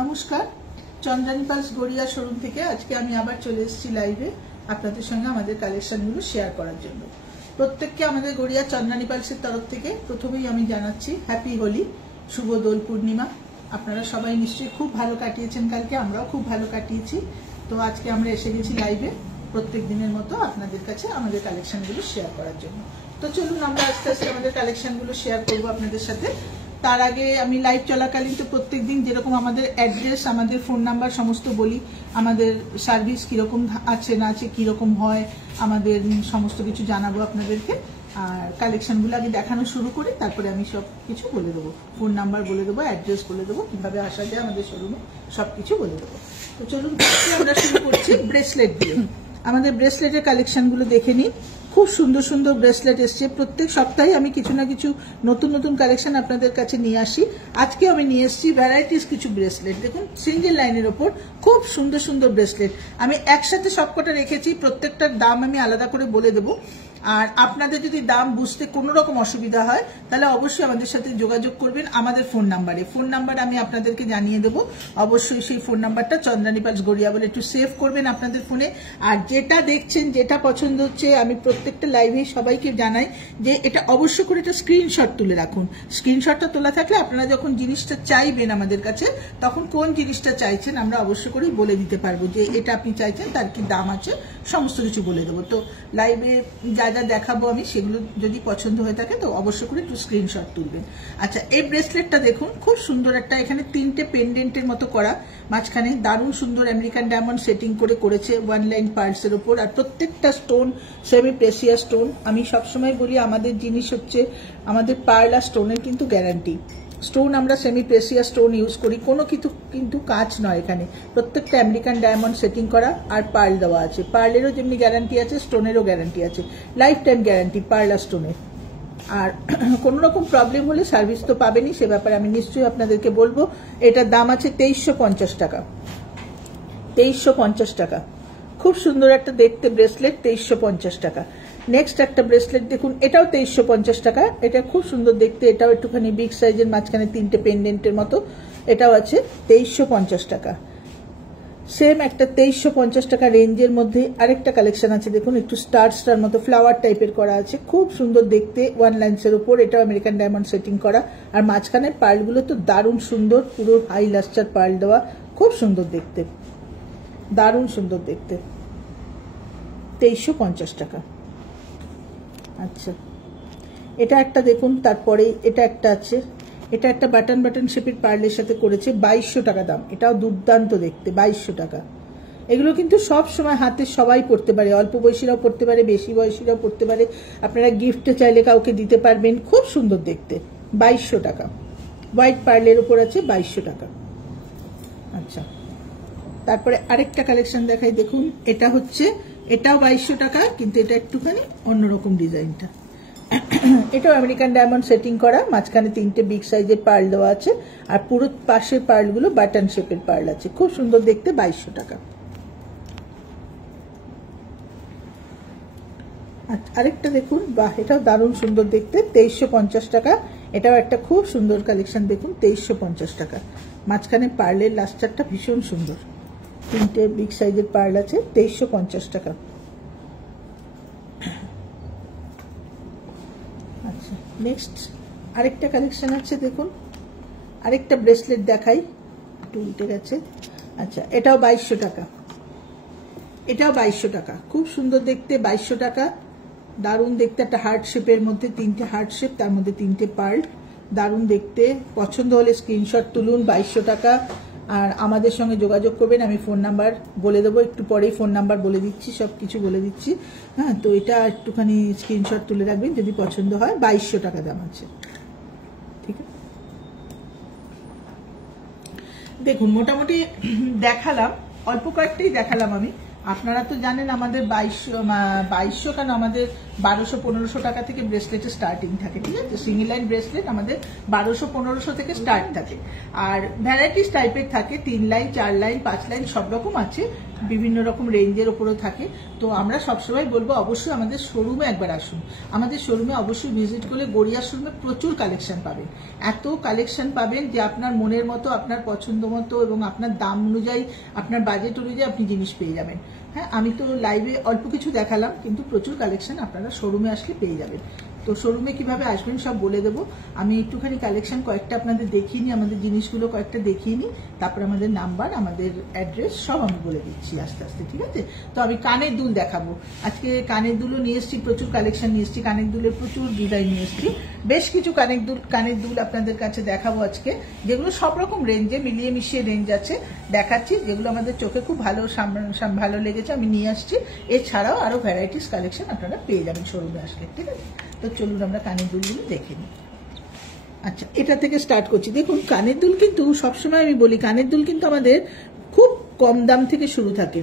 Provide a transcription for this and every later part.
নমস্কার, Chandrani pulse Garia showroom থেকে আজকে আমি আবার চলে এসেছি লাইভে আপনাদের সঙ্গে আমাদের কালেকশনগুলো শেয়ার করার জন্য। প্রত্যেককে আমাদের গড়িয়া চন্দ্রানী পালসের তরফ থেকে প্রথমেই আমি জানাচ্ছি হ্যাপি হোলি, শুভ দোল পূর্ণিমা। আপনারা সবাই নিশ্চয়ই খুব ভালো কাটিয়েছেন, কালকে আমরাও খুব ভালো কাটিয়েছি। তো আজকে আমরা এসে গেছি লাইভে প্রত্যেক দিনের মতো আপনাদের কাছে আমাদের কালেকশনগুলো শেয়ার করার জন্য। তো চলুন আমরা আস্তে আস্তে আমাদের কালেকশনগুলো শেয়ার করবো আপনাদের সাথে। তার আগে আমি লাইভ চলাকালীন তো প্রত্যেকদিন যেরকম আমাদের অ্যাড্রেস, আমাদের ফোন নাম্বার সমস্ত বলি, আমাদের সার্ভিস কিরকম আছে না আছে, কিরকম হয়, আমাদের সমস্ত কিছু জানাবো আপনাদেরকে। আর কালেকশনগুলো আগে দেখানো শুরু করি, তারপরে আমি সব কিছু বলে দেবো, ফোন নাম্বার বলে দেবো, অ্যাড্রেস বলে দেবো, কিভাবে আসা যায় আমাদের শোরুমে সব কিছু বলে দেবো। তো চলুন আমরা শুরু করছি ব্রেসলেট দিয়ে। আমাদের ব্রেসলেটের কালেকশনগুলো দেখে নিই। খুব সুন্দর সুন্দর ব্রেসলেট এসছে। প্রত্যেক সপ্তাহে আমি কিছু না কিছু নতুন নতুন কালেকশন আপনাদের কাছে নিয়ে আসি। আজকে আমি নিয়ে এসেছি ভ্যারাইটিস কিছু ব্রেসলেট। দেখুন, সিঙ্গেল লাইনের ওপর খুব সুন্দর সুন্দর ব্রেসলেট আমি একসাথে সবকটা রেখেছি। প্রত্যেকটার দাম আমি আলাদা করে বলে দেবো। আর আপনাদের যদি দাম বুঝতে কোনো রকম অসুবিধা হয় তাহলে অবশ্যই আমাদের সাথে যোগাযোগ করবেন আমাদের ফোন নাম্বারে। ফোন নাম্বার আমি আপনাদেরকে জানিয়ে দেবো। অবশ্যই সেই ফোন নাম্বারটা চন্দ্রানী পালস গড়িয়া বলে একটু সেভ করবেন আপনাদের ফোনে। আর যেটা দেখছেন, যেটা পছন্দ হচ্ছে, আমি প্রত্যেকটা লাইভে সবাইকে জানাই যে এটা অবশ্য করে একটা স্ক্রিনশট তুলে রাখুন। স্ক্রিনশটটা তোলা থাকলে আপনারা যখন জিনিসটা চাইবেন আমাদের কাছে, তখন কোন জিনিসটা চাইছেন আমরা অবশ্য করেই বলে দিতে পারবো যে এটা আপনি চাইছেন, তার কি দাম আছে, সমস্ত কিছু বলে দেবো। তো লাইভে যা যা দেখাবো আমি, সেগুলো যদি পছন্দ হয়ে থাকে তো অবশ্যই করে একটু স্ক্রিনশট তুলবেন। আচ্ছা, এই ব্রেসলেটটা দেখুন, খুব সুন্দর একটা, এখানে তিনটে পেন্ডেন্টের মতো করা, মাঝখানে দারুণ সুন্দর আমেরিকান ডায়মন্ড সেটিং করে করেছে ওয়ান লাইন পার্লসের ওপর। আর প্রত্যেকটা স্টোন সেমি প্রেসিয়াস স্টোন। আমি সবসময় বলি আমাদের জিনিস হচ্ছে, আমাদের পার্ল আর স্টোনের কিন্তু গ্যারান্টি। স্টোন আমরা সেমি প্রেসিয়াস স্টোন ইউজ করি, কোনো কিন্তু কাজ নয় এখানে। প্রত্যেকটা আমেরিকান ডায়মন্ড সেটিং করা আর পার্ল দেওয়া আছে। পার্লেরও যেমনি গ্যারান্টি আছে, স্টোনেরও গ্যারান্টি আছে, লাইফ টাইম গ্যারান্টি পার্ল আর স্টোনের। আর কোনো রকম প্রবলেম হলে সার্ভিস তো পাবেনই, সে ব্যাপারে আমি নিশ্চয়ই আপনাদেরকে বলবো। এটার দাম আছে 2350 টাকা। 2350 টাকা। খুব সুন্দর একটা দেখতে ব্রেসলেট, 2350 টাকা। নেক্সট একটা ব্রেসলেট দেখুন, এটাও 2350 টাকা। এটা খুব সুন্দর দেখতে, এটাও একটুখানি বিগ সাইজের, মাঝখানে তিনটে পেন্ডেন্টের মতো। এটাও আছে 2350 টাকা। সেম একটা 2350 টাকা রেঞ্জের মধ্যে আরেকটা কালেকশন আছে দেখুন, একটু স্টার স্টার মতো ফ্লাওয়ার টাইপের করা আছে, খুব সুন্দর দেখতে, ওয়ান লাইন্সের উপর। এটাও আমেরিকান ডায়মন্ড সেটিং করা। আর মাঝখানে পার্লগুলো তো দারুণ সুন্দর, পুরো হাই লাস্টার পার্ল দেওয়া, খুব সুন্দর দেখতে, দারুণ সুন্দর দেখতে। 2350 টাকা। আচ্ছা, এটা একটা দেখুন, তারপরে এটা একটা আছে, এটা একটা বাটন বাটন শেপের পার্লের সাথে করেছে, 2200 টাকা দাম। এটাও দুর্দান্ত দেখতে, 2200 টাকা। এগুলো কিন্তু সব সময় হাতে সবাই পড়তে পারে, অল্প বয়সীরাও পড়তে পারে, বেশি বয়সীরাও পড়তে পারে। আপনারা গিফটে চাইলে কাউকে দিতে পারবেন, খুব সুন্দর দেখতে, 2200 টাকা। হোয়াইট পার্লের উপর আছে, 2200 টাকা। আচ্ছা, তারপরে আরেকটা কালেকশন দেখাই দেখুন, এটা হচ্ছে, এটাও 2200 টাকা, কিন্তু এটা একটুখানি অন্যরকম ডিজাইনটা। এটাও আমেরিকান ডায়মন্ড সেটিং করা, মাঝখানে তিনটে বিগ সাইজের পার্ল দেওয়া আছে, আর পুরো পাশের পার্লগুলো বাটন শেপের পার্ল আছে, খুব সুন্দর দেখতে, 2200 টাকা। আরেকটা দেখুন, বাহ, এটাও দারুণ সুন্দর দেখতে, 2350 টাকা। এটাও একটা খুব সুন্দর কালেকশন দেখুন, 2350 টাকা। মাঝখানে পার্লের লাস্টারটা ভীষণ সুন্দর, তিনটে বিগ সাইজের পার্ল আছে, 2350 টাকা। আচ্ছা, নেক্সট আরেকটা কালেকশন আছে দেখুন, আরেকটা ব্রেসলেট দেখাই, একটু উল্টে গেছে। আচ্ছা, এটাও 2200 টাকা। এটাও 2200 টাকা, খুব সুন্দর দেখতে, 2200 টাকা। দারুণ দেখতে, একটা হার্ট শেপের মধ্যে তিনটে হার্ট শেপ, তার মধ্যে তিনটে পার্ল, দারুণ দেখতে। পছন্দ হলে স্ক্রিনশট তুলুন, 2200 টাকা। আর আমাদের সঙ্গে যোগাযোগ করবেন, আমি ফোন নাম্বার বলে দেবো, একটু পরেই ফোন নাম্বার বলে দিচ্ছি, সব কিছু বলে দিচ্ছি। হ্যাঁ, তো এটা একটুখানি স্ক্রিনশট তুলে রাখবেন যদি পছন্দ হয়। 2200 টাকা দাম আছে, ঠিক আছে। দেখুন, মোটামুটি দেখালাম, অল্প কয়েকটাই দেখালাম আমি। আপনারা তো জানেন আমাদের 2200 কেন আমাদের 1200-1500 টাকা থেকে ব্রেসলেটের স্টার্টিং থাকে, ঠিক আছে? সিঙ্গেল লাইন ব্রেসলেট আমাদের 1200-1500 থেকে স্টার্ট থাকে। আর ভ্যারাইটিস টাইপের থাকে, 3 লাইন 4 লাইন 5 লাইন সব রকম আছে, বিভিন্ন রকম রেঞ্জের উপরেও থাকে। তো আমরা সবসময় বলবো অবশ্যই আমাদের শোরুমে একবার আসুন, আমাদের শোরুমে অবশ্যই ভিজিট করলে গড়িয়া শোরুমে প্রচুর কালেকশন পাবেন, এত কালেকশন পাবেন যে আপনার মনের মতো, আপনার পছন্দ মতো এবং আপনার দাম অনুযায়ী, আপনার বাজেট অনুযায়ী আপনি জিনিস পেয়ে যাবেন। হ্যাঁ, আমি তো লাইভে অল্প কিছু দেখালাম, কিন্তু প্রচুর কালেকশন আপনারা শোরুমে আসলে পেয়ে যাবেন। তো শোরুমে কিভাবে আসবেন সব বলে দেবো। আমি একটুখানি কালেকশন কয়েকটা আপনাদের দেখিয়ে নিই, আমাদের জিনিসগুলো কয়েকটা দেখিয়ে নিই, তারপর আমাদের নাম্বার, আমাদের অ্যাড্রেস সব আমি বলে দিচ্ছি আস্তে আস্তে, ঠিক আছে? তো আমি কানের দুল দেখাবো আজকে। কানের দুলও নিয়ে এসেছি, প্রচুর কালেকশন নিয়ে এসেছি, কানের দুলের প্রচুর ডিজাইন নিয়ে এসেছি। বেশ কিছু কানের দুল আপনাদের কাছে দেখাবো আজকে, যেগুলো সব রকম রেঞ্জে মিলিয়ে মিশিয়ে রেঞ্জ আছে দেখাচ্ছি, যেগুলো আমাদের চোখে খুব ভালো লেগেছে আমি নিয়ে আসছি। এছাড়াও আরো ভ্যারাইটিস কালেকশন আপনারা পেয়ে যাবেন শোরুমে আসলে, ঠিক আছে? তো চলুন আমরা কানের দুলগুলো দেখে নিই। আচ্ছা, এটা থেকে স্টার্ট করছি। দেখুন, কানের দুল কিন্তু সবসময় আমি বলি, কানের দুল কিন্তু আমাদের খুব কম দাম থেকে শুরু থাকে।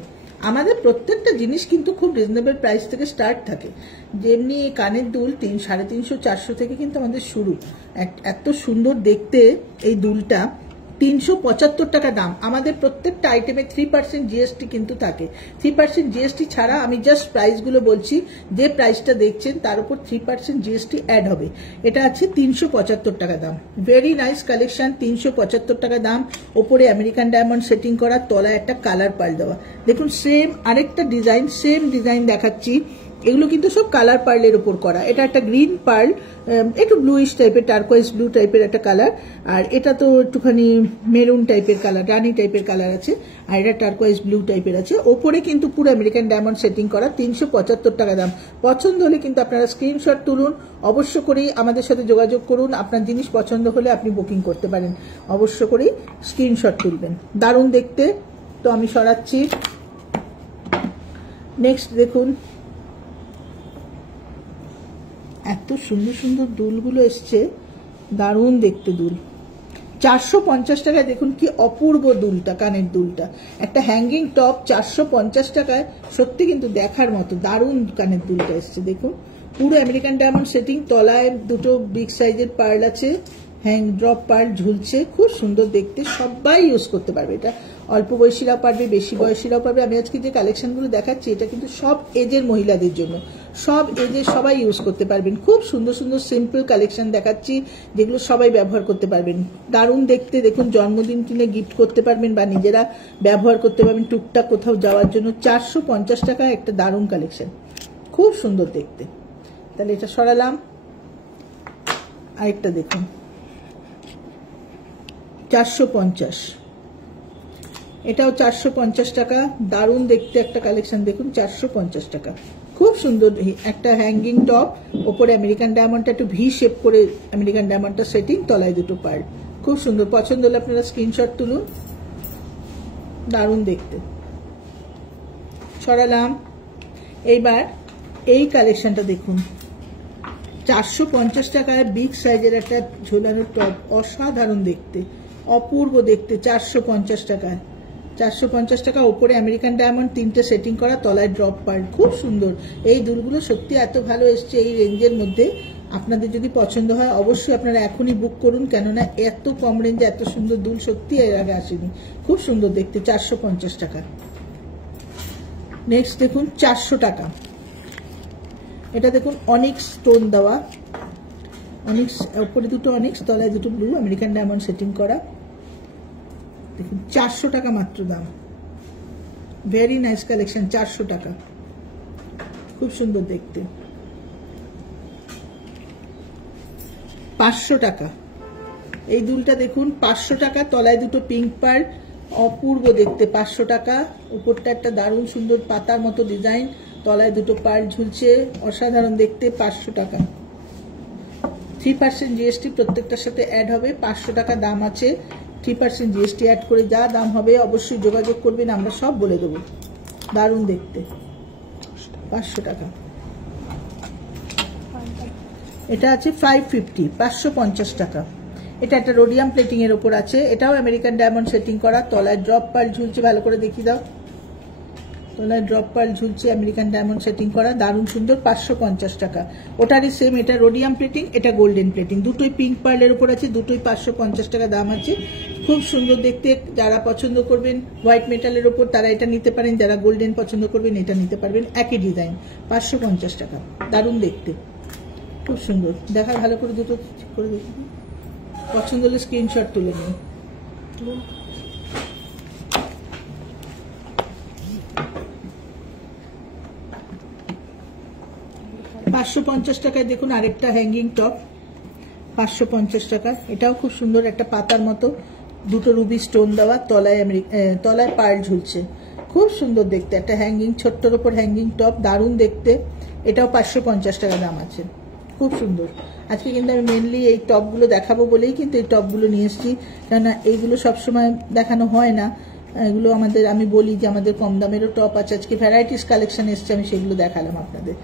আমাদের প্রত্যেকটা জিনিস কিন্তু খুব রিজনেবল প্রাইস থেকে স্টার্ট থাকে। যেমনি কানের দুল 350-400 থেকে কিন্তু আমাদের শুরু। এত সুন্দর দেখতে এই দুলটা, 375 টাকা দাম। আমাদের প্রত্যেকটা আইটেমে 3% জিএসটি কিন্তু থাকে। 3% জিএসটি ছাড়া আমি জাস্ট প্রাইসগুলো বলছি, যে প্রাইসটা দেখছেন তার উপর 3% জিএসটি অ্যাড হবে। এটা আছে 375 টাকা দাম। ভেরি নাইস কালেকশন, 375 টাকা দাম। ওপরে আমেরিকান ডায়মন্ড সেটিং করা, তলায় একটা কালার পাল দেওয়া। দেখুন সেম আরেকটা ডিজাইন, সেম ডিজাইন দেখাচ্ছি। এগুলো কিন্তু সব কালার পার্লের উপর করা। এটা একটা গ্রিন পার্ল, একটু ব্লুইশ টাইপের, টার্কোয়েজ ব্লু টাইপের একটা কালার। আর এটা তো একটুখানি মেরুন টাইপের কালার, রানি টাইপের কালার আছে। আর এটা টার্কোয়েজ ব্লু টাইপের আছে। ওপরে কিন্তু পুরো আমেরিকান ডায়মন্ড সেটিং করা, 375 টাকা দাম। পছন্দ হলে কিন্তু আপনারা স্ক্রিনশট তুলুন, অবশ্য করেই আমাদের সাথে যোগাযোগ করুন। আপনার জিনিস পছন্দ হলে আপনি বুকিং করতে পারেন, অবশ্য করেই স্ক্রিনশট তুলবেন। দারুণ দেখতে। তো আমি সরাচ্ছি। নেক্সট দেখুন, এত সুন্দর সুন্দর দুলগুলো এসছে, দারুণ দেখতে দুল। 450 টাকায় দেখুন কি অপূর্ব দুলটা, কানের দুলটা। একটা হ্যাঙ্গিং টপ 450 টাকায়, সত্যি কিন্তু দেখার মতো দারুণ কানের দুলটা এসছে। দেখুন পুরো আমেরিকান ডায়মন্ড সেটিং, তলায় দুটো বিগ সাইজের পার্ল আছে, হ্যাং ড্রপ পার্ল ঝুলছে, খুব সুন্দর দেখতে। সবাই ইউজ করতে পারবে এটা, অল্প বয়সীরাও পারবে, বেশি বয়সীরাও পারবে। আমি আজকে যে কালেকশনগুলো দেখাচ্ছি এটা কিন্তু সব এজের মহিলাদের জন্য, সব এজের সবাই ইউজ করতে পারবেন। খুব সুন্দর সুন্দর সিম্পল কালেকশন দেখাচ্ছি, যেগুলো সবাই ব্যবহার করতে পারবেন। দারুণ দেখতে। দেখুন জন্মদিন কিনে গিফট করতে পারবেন বা নিজেরা ব্যবহার করতে পারবেন টুকটাক কোথাও যাওয়ার জন্য। 450 টাকা একটা দারুণ কালেকশন, খুব সুন্দর দেখতে। তাহলে এটা সরালাম। আরেকটা দেখুন 450, এটাও 450 টাকা, দারুণ দেখতে একটা কালেকশন। দেখুন 450 টাকা, খুব সুন্দর একটা হ্যাঙ্গিং টপ, ওপরে আমেরিকান ডায়মন্ডটা একটু ভি শেপ করে আমেরিকান ডায়মন্ডটা সেটিং, তলায় দুটো পার্ল, খুব সুন্দর। পছন্দ হলে আপনারা স্ক্রিনশট তুলুন, দারুণ দেখতে। সরালাম। এইবার এই কালেকশনটা দেখুন, 450 টাকায় বিগ সাইজের একটা ঝোলানো টপ, অসাধারণ দেখতে, অপূর্ব দেখতে। 450 টাকায়, 450 টাকা। ওপরে আমেরিকান ডায়মন্ড 3টে সেটিং করা, তলায় ড্রপ পার্ল, খুব সুন্দর। এই দুলগুলো সত্যি এত ভালো এসছে এই রেঞ্জের মধ্যে। আপনাদের যদি পছন্দ হয় অবশ্যই আপনারা এখনই বুক করুন, কেননা এত কম রেঞ্জে এত সুন্দর দুল সত্যি এর আগে আসেনি। খুব সুন্দর দেখতে, 450 টাকা। নেক্সট দেখুন 400 টাকা। এটা দেখুন অনিক্স স্টোন দেওয়া, অনিক্স, উপরে দুটো অনিক্স, তলায় দুটো ব্লু আমেরিকান ডায়মন্ড সেটিং করা। দেখুন 400 টাকা মাত্র দাম। ভেরি নাইস কালেকশন, 400 টাকা, খুব সুন্দর দেখতে। 500 টাকা এই দুলটা দেখুন, 500 টাকা, তলায় দুটো পিঙ্ক পার্ল, অপূর্ব দেখতে। 500 টাকা, উপরটা একটা দারুণ সুন্দর পাতার মতো ডিজাইন, তলায় দুটো পার্ল ঝুলছে, অসাধারণ দেখতে। 500 টাকা, 3% জিএসটি প্রত্যেকটার সাথে অ্যাড হবে। 500 টাকা দাম আছে, 3% জিএসটি অ্যাড করে যা দাম হবে অবশ্যই যোগাযোগ করবেন, আমরা সব বলে দেবো। দারুণ দেখতে, 500 টাকা। এটা আছে 550, 550 টাকা। এটা একটা রোডিয়াম প্লেটিং এর উপর আছে, এটাও আমেরিকান ডায়মন্ড সেটিং করা, তলায় ড্রপ পার্ল ঝুলছে, ভালো করে দেখিয়ে দাও। তলায় ড্রপ পার্ল ঝুলছে, আমেরিকান ডায়মন্ড সেটিং করা, দারুণ সুন্দর, 550 টাকা। ওটারই সেম, এটা রোডিয়াম প্লেটিং, এটা গোল্ডেন প্লেটিং, দুটোই পিঙ্ক পার্লের উপর আছে, দুটোই 550 টাকা দাম আছে। খুব সুন্দর দেখতে, যারা পছন্দ করবেন হোয়াইট মেটালের উপর তারা এটা নিতে পারেন, যারা গোল্ডেন পছন্দ করবেন এটা নিতে পারবেন, একই ডিজাইন, 550 টাকা, দারুণ দেখতে, খুব সুন্দর। দেখা ভালো করে, দুটো ঠিক করে দেখুন, পছন্দ হলে স্ক্রিনশট তুলে নিন। 550 টাকায় দেখুন আরেকটা হ্যাঙ্গিং টপ, 550 টাকা। এটাও খুব সুন্দর, একটা পাতার মতো, দুটো রুবি স্টোন দেওয়া, তলায় পার্ল ঝুলছে, খুব সুন্দর দেখতে, একটা হ্যাঙ্গিং, ছোট্টর ওপর হ্যাঙ্গিং টপ, দারুণ দেখতে। এটাও 550 টাকা দাম আছে, খুব সুন্দর। আজকে কিন্তু আমি মেনলি এই টপগুলো দেখাবো বলেই কিন্তু এই টপগুলো নিয়ে এসেছি, কেননা এইগুলো সবসময় দেখানো হয় না। এগুলো আমাদের, আমি বলি যে আমাদের কম দামেরও টপ আছে, আজকে ভ্যারাইটিস কালেকশন এসছে, আমি সেগুলো দেখালাম আপনাদের।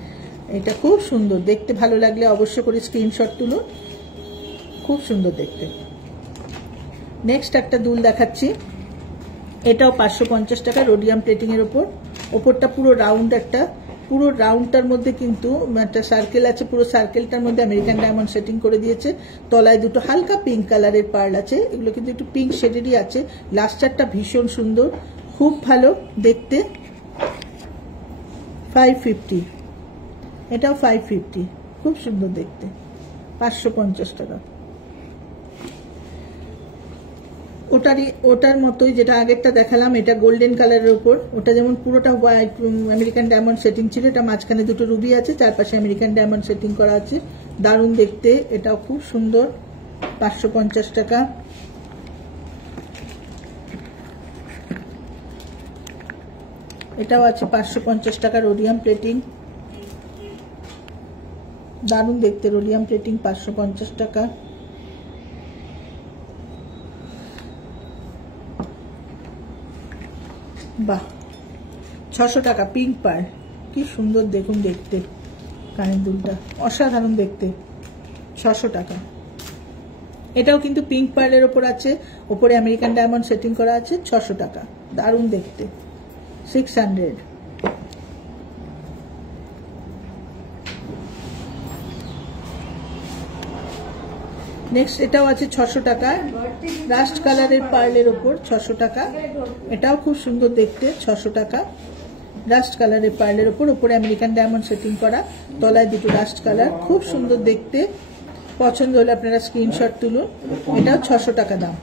এটা খুব সুন্দর দেখতে, ভালো লাগলে অবশ্য করে স্ক্রিনশট তুলুন, খুব সুন্দর দেখতে। নেক্সট একটা দুল দেখাচ্ছি, এটাও 550 টাকা, রোডিয়াম প্লেটিং এর উপর, ওপরটা পুরো রাউন্ড, একটা পুরো রাউন্ডটার মধ্যে কিন্তু একটা সার্কেল আছে, পুরো সার্কেলটার মধ্যে আমেরিকান ডায়মন্ড সেটিং করে দিয়েছে, তলায় দুটো হালকা পিঙ্ক কালারের পার্ল আছে, এগুলো কিন্তু একটু পিঙ্ক শেডেরই আছে, লাস্টারটা ভীষণ সুন্দর, খুব ভালো দেখতে, 550, এটাও 550, খুব সুন্দর দেখতে, 550 টাকা। ওটার মতোই যেটা আগেরটা দেখালাম, এটা গোল্ডেন কালারের উপর, ওটা যেমন পুরোটা হোয়াইট আমেরিকান ডায়মন্ড সেটিং ছিল, এটা মাঝখানে দুটো রুবি আছে, চারপাশে আমেরিকান ডায়মন্ড সেটিং করা আছে, দারুণ দেখতে, এটাও খুব সুন্দর, 550 টাকা। এটাও আছে 550 টাকা, রোডিয়াম প্লেটিং, দারুণ দেখতে, রোডিয়াম প্লেটিং, 550 টাকা। বাহ, 600 টাকা, পিঙ্ক পার্ল, কি সুন্দর দেখুন দেখতে, কানের দুলটা অসাধারণ দেখতে, 600 টাকা। এটাও কিন্তু পিঙ্ক পার্লের ওপর আছে, ওপরে আমেরিকান ডায়মন্ড সেটিং করা আছে, 600 টাকা, দারুণ দেখতে, 600। নেক্সট এটাও আছে 600 টাকা, রাস্ট কালারের পার্লের ওপর, 600 টাকা, এটাও খুব সুন্দর দেখতে, 600 টাকা, রাস্ট কালারের পার্লের ওপর, ওপরে আমেরিকান ডায়মন্ড সেটিং করা, তলায় দুটো রাস্ট কালার, খুব সুন্দর দেখতে, পছন্দ হলে আপনারা স্ক্রিনশট তুলুন, এটাও 600 টাকা দাম।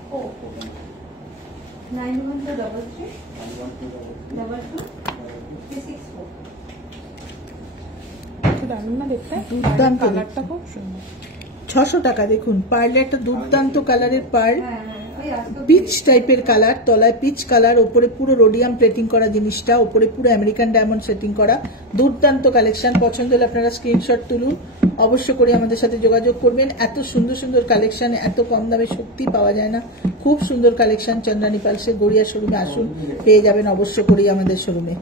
কালারটা খুব সুন্দর, 600 টাকা। দেখুন পার্লে একটা দুর্দান্ত কালারের পার্ল, পিচ টাইপের কালার, তলায় পিচ কালার, ওপরে পুরো রোডিয়াম প্লেটিং করা জিনিসটা, ওপরে পুরো আমেরিকান ডায়মন্ড সেটিং করা, দুর্দান্ত কালেকশন। পছন্দ হলে আপনারা স্ক্রিনশট তুলুন, অবশ্য করে আমাদের সাথে যোগাযোগ করবেন। এত সুন্দর সুন্দর কালেকশন এত কম দামে সত্যি পাওয়া যায় না, খুব সুন্দর কালেকশন। চন্দ্রানী পালসের গড়িয়া শোরুমে আসুন, পেয়ে যাবেন অবশ্য করেই আমাদের শোরুমে।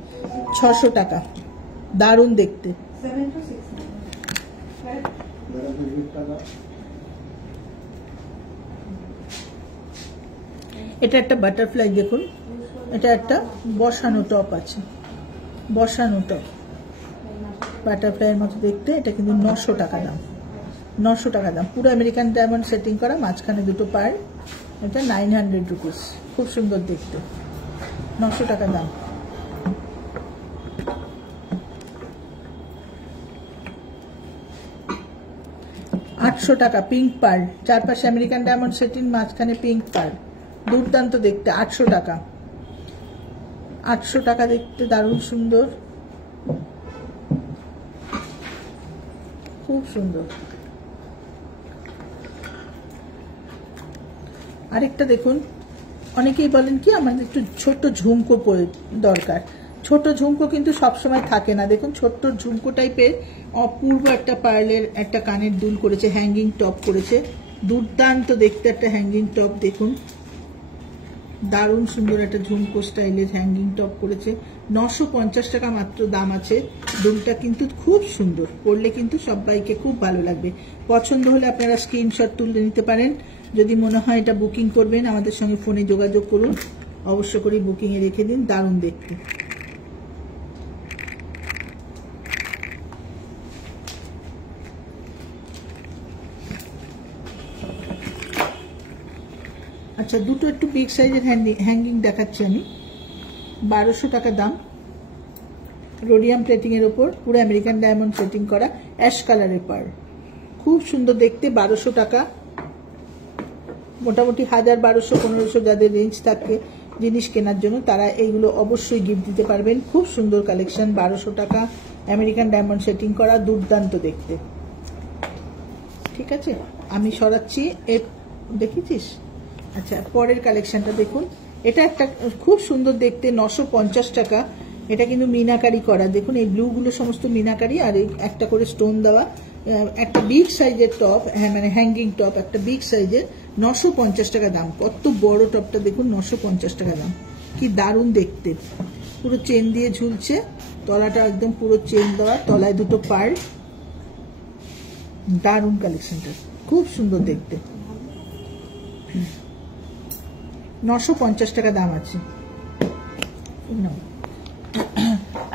600 টাকা, দারুণ দেখতে। এটা একটা বাটারফ্লাই, দেখুন এটা একটা বসানো টপ আছে, বসানো টপ বাটারফ্লাইয়ের মতো দেখতে, এটা কিন্তু 900 টাকা দাম, 900 টাকা দাম, পুরো আমেরিকান ডায়মন্ড সেটিং করা, মাঝখানে দুটো পার্ল, এটা 900 রুপিস, খুব সুন্দর দেখতে, 900 টাকা দাম। $800 টাকা, পিঙ্ক পার্ল, চারপাশে আমেরিকান ডায়মন্ড সেটিং, মাঝখানে পিঙ্ক পার্ল, দুর্দান্ত দেখতে, 800 টাকা, 800 টাকা দেখতে, দারুণ সুন্দর, খুব সুন্দর। আরেকটা দেখুন, অনেকেই বলেন কি আমাদের একটু ছোট ঝুমকো দরকার, ছোট ঝুমকো কিন্তু সবসময় থাকে না। দেখুন ছোট্ট ঝুমকো টাইপের অপূর্ব একটা পার্লের একটা কানের দুল করেছে, হ্যাঙ্গিং টপ করেছে, দুর্দান্ত দেখতে একটা হ্যাঙ্গিং টপ, দেখুন দারুণ সুন্দর একটা ঝুমকো স্টাইলের হ্যাঙ্গিং টপ করেছে, 950 টাকা মাত্র দাম আছে। দুলটা কিন্তু খুব সুন্দর, পরলে কিন্তু সবাইকে খুব ভালো লাগবে। পছন্দ হলে আপনারা স্ক্রিনশট তুলে নিতে পারেন, যদি মনে হয় এটা বুকিং করবেন আমাদের সঙ্গে ফোনে যোগাযোগ করুন, অবশ্য করে বুকিংয়ে রেখে দিন, দারুণ দেখতে। আচ্ছা, দুটো একটু বিগ সাইজের হ্যাঙ্গিং দেখাচ্ছি আমি। 1200 টাকা দাম। রোডিয়াম প্লেটিং এর ওপর পুরো আমেরিকান ডায়মন্ড সেটিং করা, অ্যাশ কালারের পার, খুব সুন্দর দেখতে। 1200 টাকা। মোটামুটি 1000, 1200, 1500 যাদের রেঞ্জ থাকে জিনিস কেনার জন্য, তারা এইগুলো অবশ্যই গিফট দিতে পারবেন। খুব সুন্দর কালেকশন। 1200 টাকা, আমেরিকান ডায়মন্ড সেটিং করা, দুর্দান্ত দেখতে। ঠিক আছে, আমি সরাচ্ছি। দেখেছিস? আচ্ছা, পরের কালেকশনটা দেখুন। এটা একটা খুব সুন্দর দেখতে, 950 টাকা। এটা কিন্তু মিনাকারি করা, দেখুন এই ব্লু গুলো সমস্ত মিনাকারি, আর একটা করে স্টোন দেওয়া। একটা বিগ সাইজের টপ, হ্যাঁ মানে হ্যাঙ্গিং টপ, একটা বিগ সাইজের, 950 টাকা দাম। কত বড় টপটা দেখুন, 950 টাকা দাম। কি দারুণ দেখতে, পুরো চেন দিয়ে ঝুলছে, তলাটা একদম পুরো চেন দেওয়া, তলায় দুটো পার্ল। দারুণ কালেকশনটা, খুব সুন্দর দেখতে। 950 টাকা দাম আছে।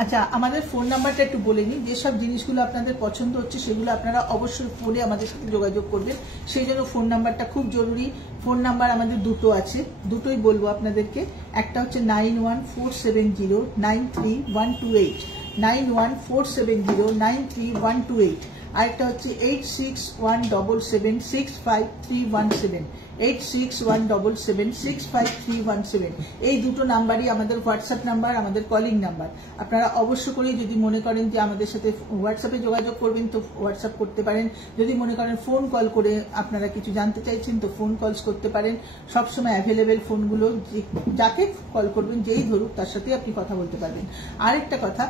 আচ্ছা, আমাদের ফোন নাম্বারটা একটু বলে নিই। যেসব জিনিসগুলো আপনাদের পছন্দ হচ্ছে সেগুলো আপনারা অবশ্যই ফোনে আমাদের সাথে যোগাযোগ করবেন, সেই জন্য ফোন নাম্বারটা খুব জরুরি। ফোন নাম্বার আমাদের দুটো আছে, দুটোই বলবো আপনাদেরকে। একটা হচ্ছে 9147093128, 9147093128। আরেকটা হচ্ছে 8617765317, 8617765317। এই দুটো নাম্বারই আমাদের হোয়াটসঅ্যাপ নাম্বার, আমাদের কলিং নাম্বার। আপনারা অবশ্য করে যদি মনে করেন যে আমাদের সাথে হোয়াটসঅ্যাপে যোগাযোগ করবেন তো হোয়াটসঅ্যাপ করতে পারেন। যদি মনে করেন ফোন কল করে আপনারা কিছু জানতে চাইছেন তো ফোন কলস করতে পারেন। সবসময় অ্যাভেলেবেল ফোনগুলো, যাকে কল করবেন যেই ধরুক তার সাথে আপনি কথা বলতে পারবেন। আরেকটা কথা,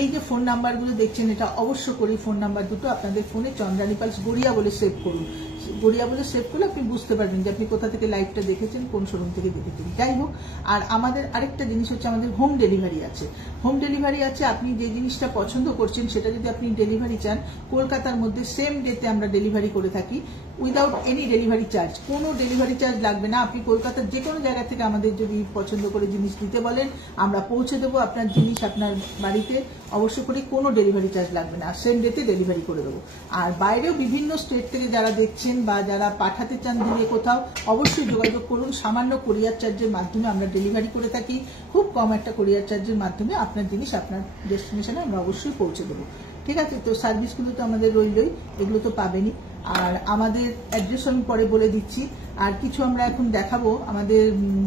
এই যে ফোন নাম্বারগুলো দেখছেন এটা অবশ্য করে ফোন নাম্বার দুটো আপনাদের ফোনে চন্দ্রানী পালস গড়িয়া বলে সেভ করুন। গড়িয়া বলে সেভ করলে আপনি বুঝতে পারবেন যে আপনি কোথা থেকে লাইভটা দেখেছেন, কোন শোরুম থেকে দেখেছেন। যাই হোক, আর আমাদের আরেকটা জিনিস হচ্ছে আমাদের হোম ডেলিভারি আছে। হোম ডেলিভারি আছে, আপনি যে জিনিসটা পছন্দ করছেন সেটা যদি আপনি ডেলিভারি চান, কলকাতার মধ্যে সেম ডেতে আমরা ডেলিভারি করে থাকি, উইদাউট এনি ডেলিভারি চার্জ। কোনো ডেলিভারি চার্জ লাগবে না। আপনি কলকাতার যে কোনো জায়গা থেকে আমাদের যদি পছন্দ করে জিনিস দিতে বলেন, আমরা পৌঁছে দেবো আপনার জিনিস আপনার বাড়িতে। অবশ্য করে কোনো ডেলিভারি চার্জ লাগবে না, সেম ডেতে ডেলিভারি করে দেবো। আর বাইরেও বিভিন্ন স্টেট থেকে যারা দেখছেন বা যারা পাঠাতে চান দূরে কোথাও, অবশ্যই যোগাযোগ করুন। সামান্য কোরিয়ার চার্জের মাধ্যমে আমরা ডেলিভারি করে থাকি, খুব কম একটা কোরিয়ার চার্জের মাধ্যমে আপনার জিনিস আপনার ডেস্টিনেশনে আমরা অবশ্যই পৌঁছে দেবো। ঠিক আছে, তো সার্ভিসগুলো তো আমাদের রইলই, এগুলো তো পাবেনই। আর আমাদের অ্যাড্রেস আমি পরে বলে দিচ্ছি। আর কিছু আমরা এখন দেখাবো আমাদের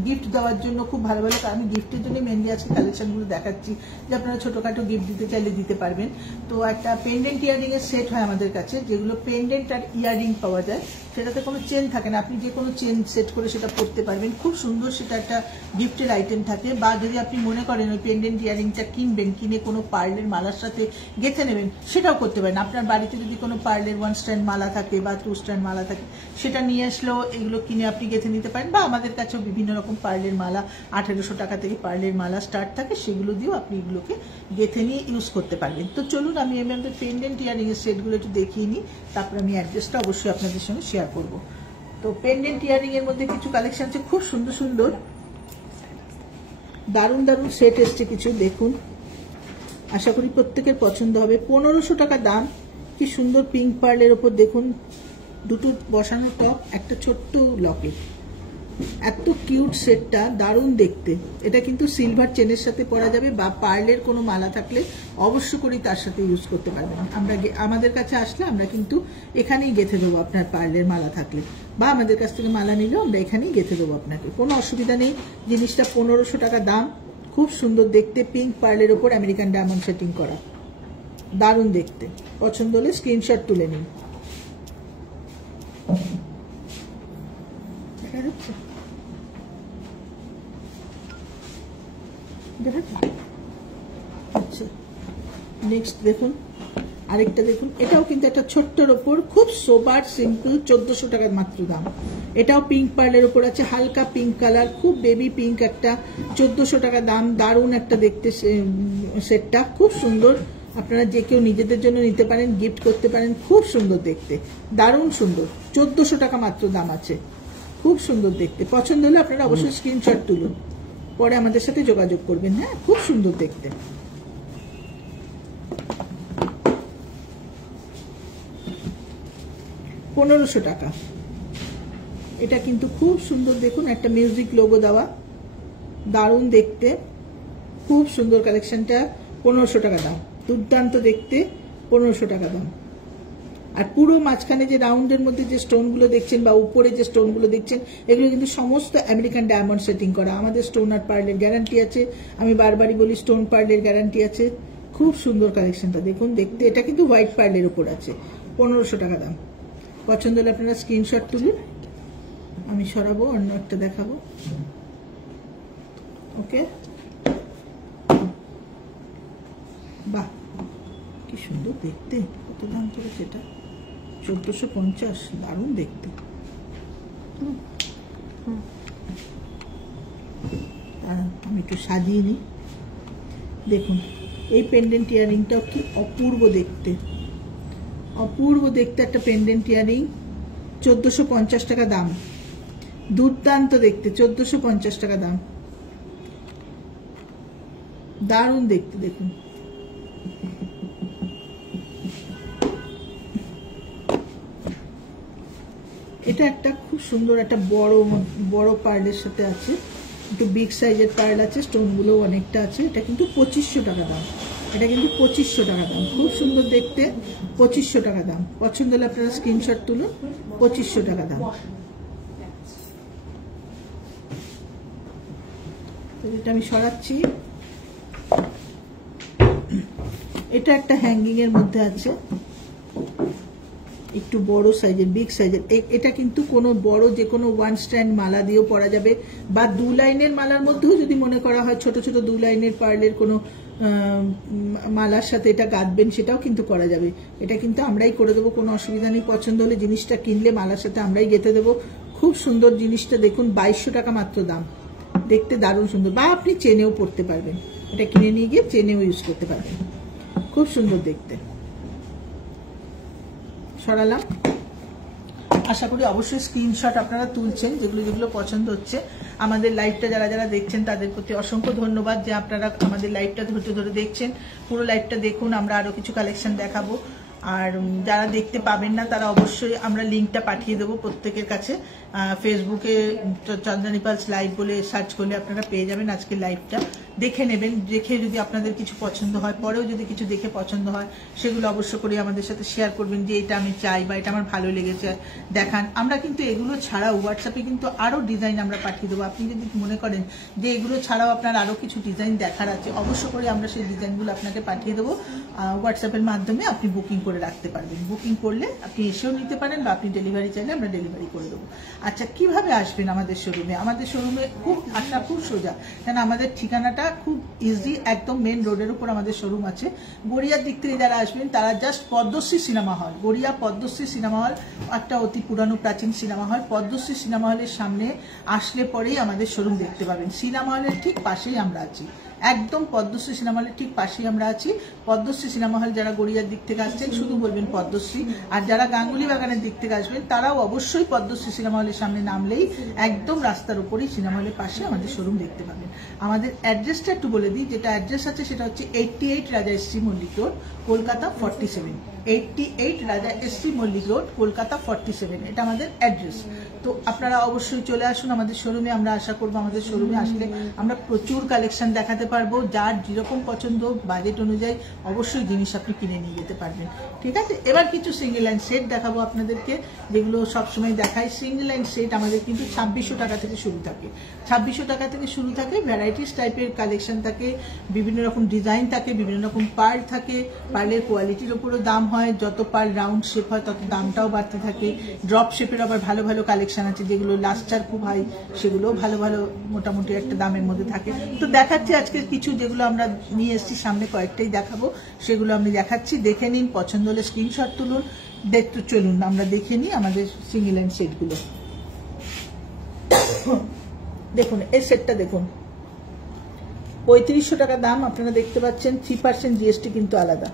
গিফট দেওয়ার জন্য, খুব ভালো ভালো, আমি গিফটের জন্য মেনলি আজকে কালেকশনগুলো দেখাচ্ছি যে আপনারা ছোটখাটো গিফট দিতে চাইলে দিতে পারবেন। তো একটা পেন্ডেন্ট ইয়ারিং এর সেট হয় আমাদের কাছে, যেগুলো পেন্ডেন্ট আর ইয়ারিং পাওয়া যায়, সেটাতে কোনো চেন থাকে না, আপনি যে কোনো চেন সেট করে সেটা পরতে পারবেন, খুব সুন্দর। সেটা একটা গিফটের আইটেম থাকে। বা যদি আপনি মনে করেন ওই পেন্ডেন্ট ইয়ারিংটা কিনবেন, কিনে কোনো পার্লের মালার সাথে গেঁথে নেবেন, সেটাও করতে পারেন। আপনার বাড়িতে যদি কোনো পার্লের 1 স্ট্যান্ড মালা থাকে বা 2 স্ট্যান্ড মালা থাকে, সেটা নিয়ে আসলেও এগুলো কিনে আপনি গেঁথে নিতে পারেন। বা আমাদের কাছেও বিভিন্ন রকম পার্লের মালা, 1800 টাকা থেকে পার্লের মালা স্টার্ট থাকে, সেগুলো দিয়েও আপনি এগুলোকে গেঁথে নিয়ে ইউজ করতে পারবেন। তো চলুন আমি আমাদের পেন্ডেন্ট ইয়ারিং এর সেটগুলো একটু দেখিয়ে নিই, তারপর আমি অ্যাড্রেসটা অবশ্যই আপনাদের সঙ্গে শেয়ার করব। তো পেন্ডেন্ট ইয়ারিং এর মধ্যে কিছু কালেকশন আছে, খুব সুন্দর সুন্দর দারুণ দারুণ সেট এসছে কিছু, দেখুন। আশা করি প্রত্যেকের পছন্দ হবে। 1500 টাকা দাম। কি সুন্দর পিঙ্ক পার্লের ওপর দেখুন, দুটো বসানো টপ, একটা ছোট্ট লকেট, এত কিউট সেটটা, দারুণ দেখতে। এটা কিন্তু সিলভার চেনের সাথে পরা যাবে, বা পার্লের কোনো মালা থাকলে অবশ্য করে তার সাথে ইউজ করতে পারবেন। আমরা আমাদের কাছে আসলে আমরা কিন্তু এখানেই গেঁথে দেবো আপনার পার্লের মালা থাকলে, বা আমাদের কাছ থেকে মালা নিলেও আমরা এখানেই গেঁথে দেবো আপনাকে, কোনো অসুবিধা নেই। জিনিসটা 1500 টাকা দাম। খুব সুন্দর দেখতে, পিঙ্ক পার্লের ওপর আমেরিকান ডায়মন্ড সেটিং করা, দারুণ দেখতে। পছন্দ হলে স্ক্রিনশট তুলে নিন। আচ্ছা, নেক্সট দেখুন, আরেকটা দেখুন। এটাও কিন্তু একটা ছোট্টর ওপর, খুব সোবার সিম্পল, 1400 টাকার মাত্র দাম। এটাও পিঙ্ক পার্লের ওপর আছে, হালকা পিঙ্ক কালার, খুব বেবি পিঙ্ক একটা, 1400 টাকা দাম। দারুণ একটা দেখতে সেটটা, খুব সুন্দর। আপনারা যে কেউ নিজেদের জন্য নিতে পারেন, গিফট করতে পারেন, খুব সুন্দর দেখতে, দারুণ সুন্দর। 1400 টাকা মাত্র দাম আছে, খুব সুন্দর দেখতে। পছন্দ হলে আপনারা অবশ্যই স্ক্রিনশট তুলুন, পরে আমাদের সাথে যোগাযোগ করবেন। হ্যাঁ, খুব সুন্দর দেখতে। 1500 টাকা। এটা কিন্তু খুব সুন্দর, দেখুন একটা মিউজিক লোগো দেওয়া, দারুণ দেখতে, খুব সুন্দর কালেকশনটা। 1500 টাকা দাম, দুর্দান্ত দেখতে, 1500 টাকা দাম। আর পুরো মাঝখানে যে রাউন্ডের মধ্যে যে স্টোনগুলো দেখছেন বা উপরে যে স্টোনগুলো দেখছেন, এগুলো কিন্তু সমস্ত আমেরিকান ডায়মন্ড সেটিং করা। আমাদের স্টোন আর পার্লের গ্যারান্টি আছে, আমি বারবারই বলি স্টোন পার্লের গ্যারান্টি আছে। খুব সুন্দর কালেকশনটা দেখুন দেখতে। এটা কিন্তু হোয়াইট পার্লের উপর আছে, 1500 টাকা দাম। পছন্দ হলে আপনারা স্ক্রিনশট তুলুন, আমি সরাবো, অন্য একটা দেখাবো। ওকে, বাহ কি সুন্দর দেখতে। কত দাম করেছে এটা? 1450, দারুণ দেখতে। আমি একটু সাজিয়ে নিই। দেখুন এই পেন্ডেন্ট ইয়ারিংটাও কি অপূর্ব দেখতে, অপূর্ব দেখতে একটা পেন্ডেন্ট ইয়ারিং। 1450 টাকা দাম, দুর্দান্ত দেখতে, 1450 টাকা দাম, দারুণ দেখতে। দেখুন এটা একটা খুব সুন্দর একটা বড় পার্লের সাথে আছে, একটু বিগ সাইজের পার্ল আছে, স্টোনগুলো অনেকটা আছে। এটা কিন্তু 2500 টাকা দাম, এটা কিন্তু 2500 টাকা দাম, খুব সুন্দর দেখতে, 2500 টাকা দাম। পছন্দ হলে আপনারা স্ক্রিনশট তুলুন, 2500 টাকা দাম। এটা আমি সরাচ্ছি। এটা একটা হ্যাঙ্গিং এর মধ্যে আছে, একটু বড় সাইজের, বিগ সাইজের। এটা কিন্তু কোনো বড় যে কোনো ওয়ান স্ট্যান্ড মালা দিয়েও পরা যাবে, বা 2 লাইনের মালার মধ্যেও যদি মনে করা হয় ছোট ছোট 2 লাইনের পার্লের কোনো মালার সাথে এটা গাঁথবেন, সেটাও কিন্তু করা যাবে। এটা কিন্তু আমরাই করে দেবো, কোনো অসুবিধা নেই। পছন্দ হলে জিনিসটা কিনলে মালার সাথে আমরাই গেঁথে দেবো। খুব সুন্দর জিনিসটা দেখুন, 2200 টাকা মাত্র দাম, দেখতে দারুণ সুন্দর। বা আপনি চেনেও পরতে পারবেন, এটা কিনে নিয়ে গিয়ে চেনেও ইউজ করতে পারবেন, খুব সুন্দর দেখতে। সরালাম। আশা করি অবশ্যই স্ক্রিনশট আপনারা তুলছেন, যেগুলো যেগুলো পছন্দ হচ্ছে। আমাদের লাইভটা যারা যারা দেখছেন তাদের প্রতি অসংখ্য ধন্যবাদ যে আপনারা আমাদের লাইভটা ধৈর্য ধরে দেখছেন। পুরো লাইভটা দেখুন, আমরা আরো কিছু কালেকশন দেখাবো। আর যারা দেখতে পাবেন না তারা অবশ্যই আমরা লিঙ্কটা পাঠিয়ে দেবো প্রত্যেকের কাছে। ফেসবুকে চন্দ্রানী পালস লাইভ বলে সার্চ করলে আপনারা পেয়ে যাবেন আজকের লাইভটা, দেখে নেবেন। দেখে যদি আপনাদের কিছু পছন্দ হয়, পরেও যদি কিছু দেখে পছন্দ হয়, সেগুলো অবশ্য করে আমাদের সাথে শেয়ার করবেন যে এটা আমি চাই বা এটা আমার ভালো লেগেছে, দেখান। আমরা কিন্তু এগুলো ছাড়াও হোয়াটসঅ্যাপে কিন্তু আরও ডিজাইন আমরা পাঠিয়ে দেবো। আপনি যদি মনে করেন যে এগুলো ছাড়াও আপনার আরও কিছু ডিজাইন দেখার আছে, অবশ্য করে আমরা সেই ডিজাইনগুলো আপনাকে পাঠিয়ে দেবো। হোয়াটসঅ্যাপের মাধ্যমে আপনি বুকিং করে রাখতে পারবেন। বুকিং করলে আপনি এসেও নিতে পারেন, বা আপনি ডেলিভারি চাইলে আমরা ডেলিভারি করে দেবো। আচ্ছা, কিভাবে আসবেন আমাদের শোরুমে? আমাদের শোরুমে খুব আসা খুব সোজা, কেন আমাদের ঠিকানাটা খুব ইজি, একদম মেন রোডের উপর আমাদের শোরুম আছে। গড়িয়ার দিক থেকে যারা আসবেন তারা just Padmashri cinema hall, Garia Padmashri cinema hall, একটা অতি পুরানো প্রাচীন সিনেমা হল, পদ্মশ্রী সিনেমা হলের সামনে আসলে পরেই আমাদের শোরুম দেখতে পাবেন। সিনেমা হলের ঠিক পাশেই আমরা আছি, একদম পদ্মশ্রী সিনেমা হলের ঠিক পাশেই আমরা আছি। পদ্মশ্রী সিনেমা হল যারা গড়িয়ার দিক থেকে আসছেন শুধু বলবেন পদ্মশ্রী, আর যারা গাঙ্গুলি বাগানের দিক থেকে আসবেন তারাও অবশ্যই পদ্মশ্রী সিনেমা হলের সামনে নামলেই একদম রাস্তার উপরেই সিনেমা হলের পাশে আমাদের শোরুম দেখতে পাবেন। আমাদের অ্যাড্রেসটা একটু বলে দিই, যেটা অ্যাড্রেস আছে সেটা হচ্ছে 88 রাজা এসসি মল্লিক রোড, কলকাতা 47। 88 রাজা এসসি মল্লিক রোড, কলকাতা 47, এটা আমাদের অ্যাড্রেস। তো আপনারা অবশ্যই চলে আসুন আমাদের শোরুমে। আমরা আশা করবো আমাদের শোরুমে আসলে আমরা প্রচুর কালেকশন দেখাতে পারবো, যার যেরকম পছন্দ বাজেট অনুযায়ী অবশ্যই জিনিস আপনি কিনে নিয়ে যেতে পারবেন। ঠিক আছে, এবার কিছু সিঙ্গেল লাইন সেট দেখাবো আপনাদেরকে, যেগুলো সবসময় দেখাই। সিঙ্গেল লাইন সেট আমাদের কিন্তু 2600 টাকা থেকে শুরু থাকে, 2600 টাকা থেকে শুরু থাকে। ভ্যারাইটিস টাইপের কালেকশন থাকে, বিভিন্ন রকম ডিজাইন থাকে, বিভিন্ন রকম পার্ল থাকে। পার্লের কোয়ালিটির উপরও দাম হয়, যত পার্ল রাউন্ড শেপ হয় তত দামটাও বাড়তে থাকে। ড্রপ শেপের আবার ভালো ভালো কালেকশন আছে, যেগুলো লাস্টার খুব হাই, সেগুলোও ভালো ভালো মোটামুটি একটা দামের মধ্যে থাকে। তো দেখাচ্ছি আজকে কিছু, যেগুলো আমরা নিয়ে এসেছি সামনে, কয়েকটাই দেখাবো, সেগুলো আমি দেখাচ্ছি। দেখে নিন, পছন্দ হলে স্ক্রিনশট তুলুন। দেখতে চলুন আমরা দেখে নিই আমাদের সিঙ্গেল লাইন সেটগুলো। দেখুন এই সেটটা দেখুন, 3500 টাকা দাম। আপনারা দেখতে পাচ্ছেন 3% জিএসটি কিন্তু আলাদা,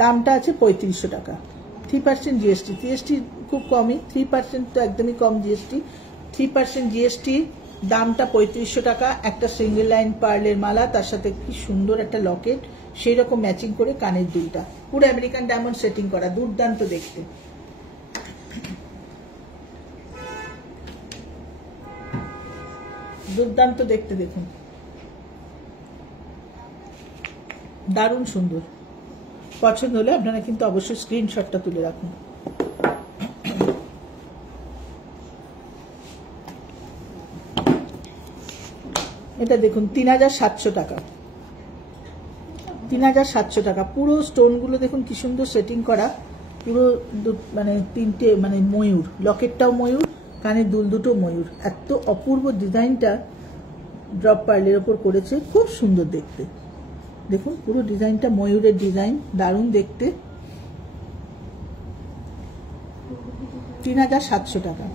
দামটা আছে 3500 টাকা। 3% জিএসটি, জিএসটি খুব কমই, 3% তো একদমই কম জিএসটি। 3% জিএসটি, দামটা 3500 টাকা। একটা সিঙ্গেল লাইন পার্লের মালা, তার সাথে কি সুন্দর একটা লকেট, সেই রকম ম্যাচিং করে কানের দুলটা, পুরো আমেরিকান ডায়মন্ড সেটিং করা, দুর্দান্ত দেখতে। দুর্দান্ত দেখতে, দেখুন দারুণ সুন্দর। পছন্দ হলে আপনারা কিন্তু অবশ্যই স্ক্রিনশটটা তুলে রাখুন। এটা দেখুন 3700 টাকা, 3700 টাকা। পুরো স্টোনগুলো দেখুন কি সুন্দর সেটিং করা, পুরো মানে তিনটে মানে ময়ূর, লকেটটাও ময়ূর, কানের দুল দুটো ময়ূর। এত অপূর্ব ডিজাইনটা ড্রপ পার্লের ওপর করেছে, খুব সুন্দর দেখতে। দেখুন পুরো ডিজাইনটা ময়ূরের ডিজাইন, দারুণ দেখতে। 3700 টাকা।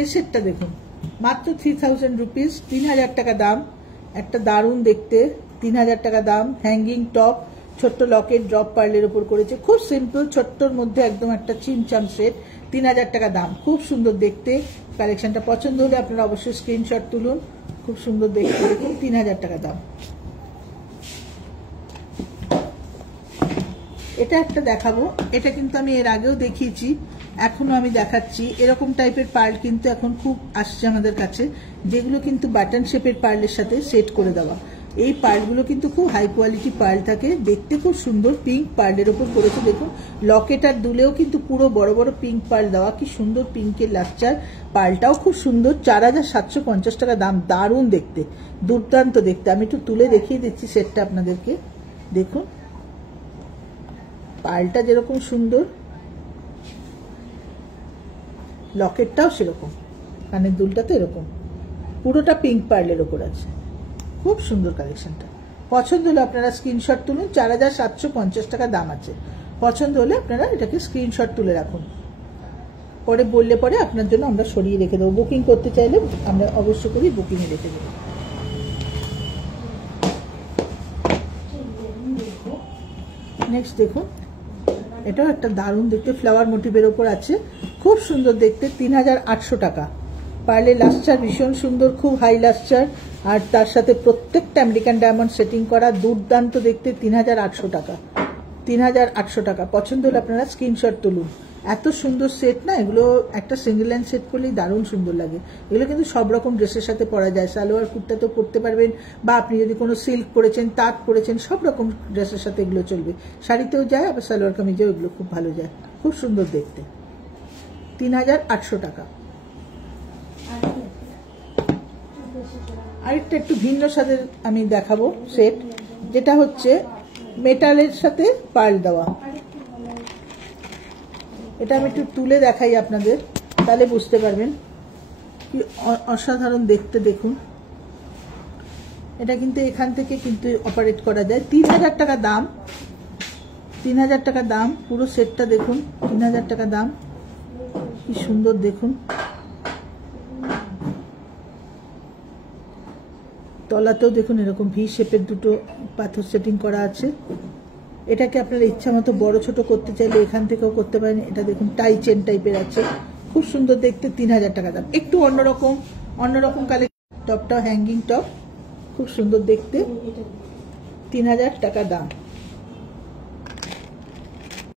এই সেটটা দেখুন মাত্র 3000 রুপিস, 3000 টাকা দাম। একটা দারুণ দেখতে, 3000 টাকা দাম। হ্যাঙ্গিং টপ, ছোট্ট লকেট ড্রপ পার্লের উপর করেছে, খুব সিম্পল, ছোট্টর মধ্যে একদম একটা চিমচাম সেট, 3000 টাকা দাম। খুব সুন্দর দেখতে। কালেকশনটা পছন্দ হলে আপনারা অবশ্যই স্ক্রিনশট তুলুন। খুব সুন্দর দেখতে, দেখুন 3000 টাকা দাম। এটা একটা দেখাবো, এটা কিন্তু আমি এর আগেও দেখিয়েছি, এখনো আমি দেখাচ্ছি। এরকম টাইপের পার্ল কিন্তু এখন খুব আসছে আমাদের কাছে, যেগুলো কিন্তু বাটন শেপের পার্লের সাথে সেট করে দেওয়া। এই পার্লগুলো কিন্তু খুব হাই কোয়ালিটি পার্ল থাকে, দেখতে খুব সুন্দর। পিঙ্ক পার্লের ওপর করেছে, দেখুন লকেট আর দুলেও কিন্তু পুরো বড় বড় পিঙ্ক পার্ল দেওয়া, কি সুন্দর পিঙ্কের লাস্টার। পার্লটাও খুব সুন্দর, 4750 টাকা দাম। দারুণ দেখতে, দুর্দান্ত দেখতে। আমি একটু তুলে দেখিয়ে দিচ্ছি সেটটা আপনাদেরকে, দেখুন পার্লটা যেরকম সুন্দর, লকেটটাও সেরকম, কানের দুলটা তো এরকম, পুরোটা পিঙ্ক পার্লের ওপর আছে। খুব সুন্দর কালেকশনটা। পছন্দ হলে আপনারা স্ক্রিনশট তুলুন, 4750 টাকা দাম আছে। পছন্দ হলে আপনারা এটাকে স্ক্রিনশট তুলে রাখুন, পরে বললে পরে আপনার জন্য আমরা সরিয়ে রেখে দেবো। বুকিং করতে চাইলে আমরা অবশ্য করি বুকিংয়ে রেখে দেবো। নেক্সট দেখুন, এটাও একটা দারুণ দেখতে, ফ্লাওয়ার মোটিভের ওপর আছে, খুব সুন্দর দেখতে। 3800 টাকা। পার্লের লাস্টার ভীষণ সুন্দর, খুব হাই লাস্টার, আর তার সাথে প্রত্যেকটা আমেরিকান ডায়মন্ড সেটিং করা, দুর্দান্ত দেখতে। 3800 টাকা, 3800 টাকা। পছন্দ হলে আপনারা স্ক্রিনশট তুলুন। এত সুন্দর সেট না, এগুলো একটা সিঙ্গেল লাইন সেট করলেই দারুণ সুন্দর লাগে। এগুলো কিন্তু সব রকম ড্রেসের সাথে পরা যায়, সালোয়ার কুর্তাতেও পরতে পারবেন, বা আপনি যদি কোনো সিল্ক পরেছেন, তাঁত পরেছেন, সব রকম ড্রেসের সাথে এগুলো চলবে। শাড়িতেও যায়, আবার সালোয়ার কামিজেও এগুলো খুব ভালো যায়, খুব সুন্দর দেখতে। 3800 টাকা। আরেকটা একটু ভিন্ন স্বাদের আমি দেখাবো সেট, যেটা হচ্ছে মেটালের সাথে পার্ল দেওয়া। এটা আমি একটু তুলে দেখাই আপনাদের, তাহলে বুঝতে পারবেন কি অসাধারণ দেখতে। দেখুন এটা কিন্তু এখান থেকে কিন্তু অপারেট করা যায়। 3000 টাকা দাম, 3000 টাকা দাম। পুরো সেটটা দেখুন, 3000 টাকা দাম। কি সুন্দর দেখুন, তলাতেও দেখুন এরকম ভি শেপের দুটো পাথর সেটিং করা আছে। এটাকে আপনারা ইচ্ছা মতো বড় ছোট করতে চাইলে এখান থেকেও করতে পারেন। এটা দেখুন টাই চেন টাইপের আছে, খুব সুন্দর দেখতে। 3000 টাকা দাম। একটু অন্যরকম কালেকশন। টপটাও হ্যাঙ্গিং টপ, খুব সুন্দর দেখতে। 3000 টাকা দাম।